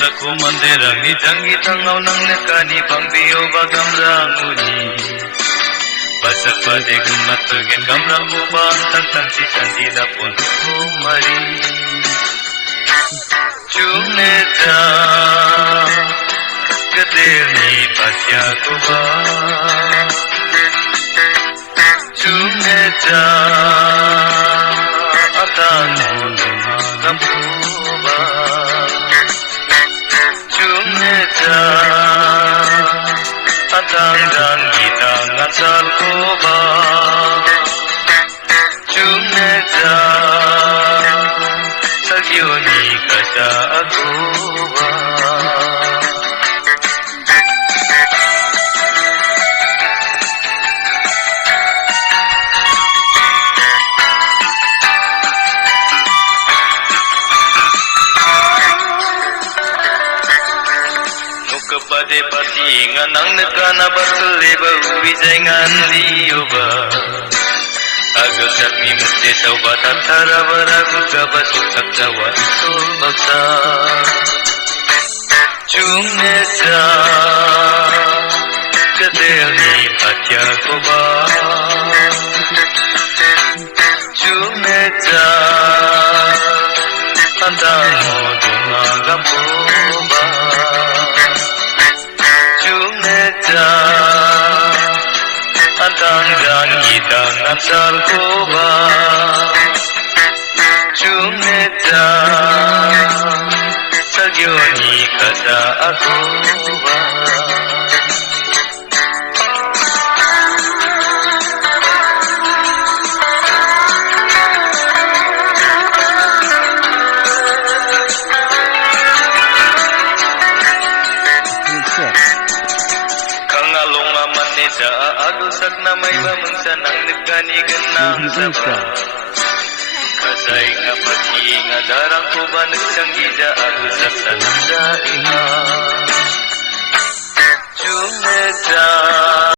Saku manderang ni jangi tangau nang nekani pambio bagamrang uni Basak pade gumat tugen gamrang ubang tantang si sandi dapon kumari Jumneta Gedir ni pasya kuba Jumneta Atang ulung gampuba Jumneta Atang dan gitang asal kuba Jumneta Sagyoni kasa akuba Kepada pati nganang nekana batleba wijangan diuba Agus sakni mesti saubatan tarabaragu kabasuk takjawa isul baksa Jumneta Kedelni hatya koba Jumneta Andamu dunga gampoba Jumneta Antang dan gitang asal koba Jumneta Sagyoni kasa akuba Sa agusak na may bamangsa nang nagkani ganang sama Kasay nga pati nga darang ko ba nagsanggi da agusak sa nang dainga Jumneta